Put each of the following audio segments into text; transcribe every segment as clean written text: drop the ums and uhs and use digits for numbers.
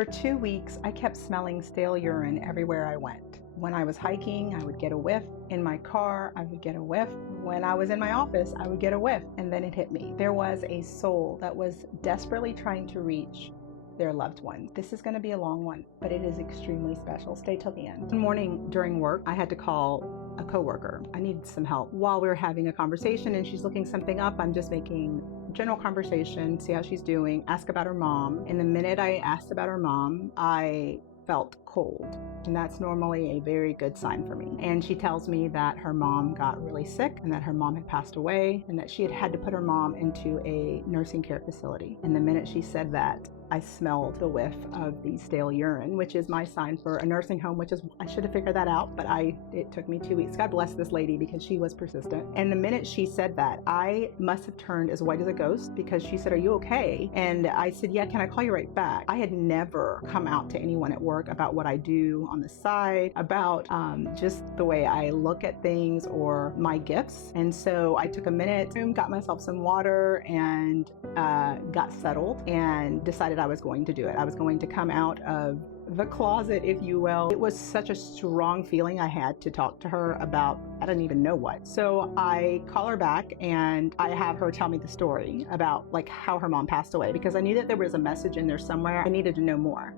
For 2 weeks, I kept smelling stale urine everywhere I went. When I was hiking, I would get a whiff. In my car, I would get a whiff. When I was in my office, I would get a whiff, and then it hit me. There was a soul that was desperately trying to reach their loved one. This is going to be a long one, but it is extremely special. Stay till the end. One morning during work, I had to call a coworker. I needed some help. While we were having a conversation and she's looking something up, I'm just making general conversation, see how she's doing, ask about her mom. And the minute I asked about her mom, I felt cold. And that's normally a very good sign for me. And she tells me that her mom got really sick and that her mom had passed away and that she had to put her mom into a nursing care facility. And the minute she said that, I smelled the whiff of the stale urine, which is my sign for a nursing home, which is, I should have figured that out, but it took me 2 weeks. God bless this lady because she was persistent. And the minute she said that, I must have turned as white as a ghost because she said, "Are you okay?" And I said, "Yeah, can I call you right back?" I had never come out to anyone at work about what I do on the side, about just the way I look at things or my gifts. And so I took a minute, got myself some water and got settled and decided I was going to do it. I was going to come out of the closet, if you will. It was such a strong feeling I had to talk to her about, I don't even know what. So I call her back and I have her tell me the story about like how her mom passed away, because I knew that there was a message in there somewhere. I needed to know more.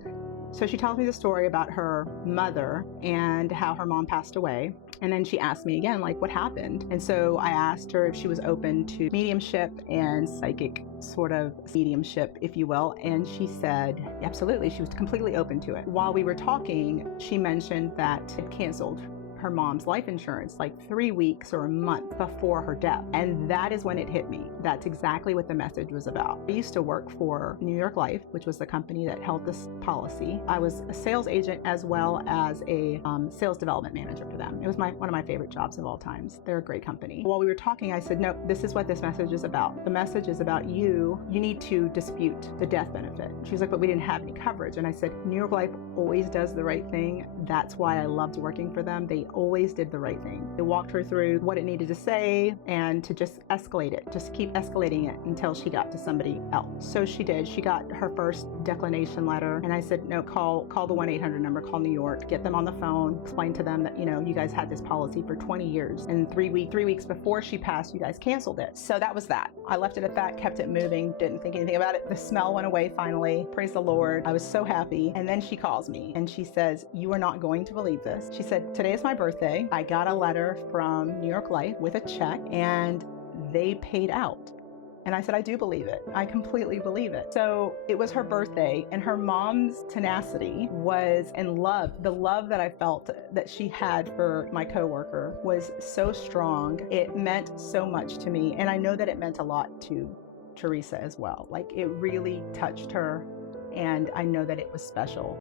So she tells me the story about her mother and how her mom passed away. And then she asked me again, like, what happened? And so I asked her if she was open to mediumship and psychic sort of mediumship, if you will. And she said, absolutely. She was completely open to it. While we were talking, she mentioned that it canceled her mom's life insurance like 3 weeks or a month before her death. And that is when it hit me. That's exactly what the message was about. I used to work for New York Life, which was the company that held this policy. I was a sales agent as well as a sales development manager for them. It was one of my favorite jobs of all times. They're a great company. While we were talking, I said, no, this is what this message is about. The message is about you. You need to dispute the death benefit. She was like, but we didn't have any coverage. And I said, New York Life always does the right thing. That's why I loved working for them. They always did the right thing. They walked her through what it needed to say and to just escalate it, just keep escalating it until she got to somebody else. So she did. She got her first declination letter. And I said, no, call the 1-800 number, call New York, get them on the phone, explain to them that, you guys had this policy for 20 years. And 3 weeks before she passed, you guys canceled it. So that was that. I left it at that, kept it moving, didn't think anything about it. The smell went away finally. Praise the Lord. I was so happy. And then she calls me and she says, you are not going to believe this. She said, today is my birthday. I got a letter from New York Life with a check and they paid out. And I said, I do believe it. I completely believe it. So it was her birthday and her mom's tenacity was, and love, the love that I felt that she had for my coworker was so strong. It meant so much to me. And I know that it meant a lot to Teresa as well. Like it really touched her. And I know that it was special.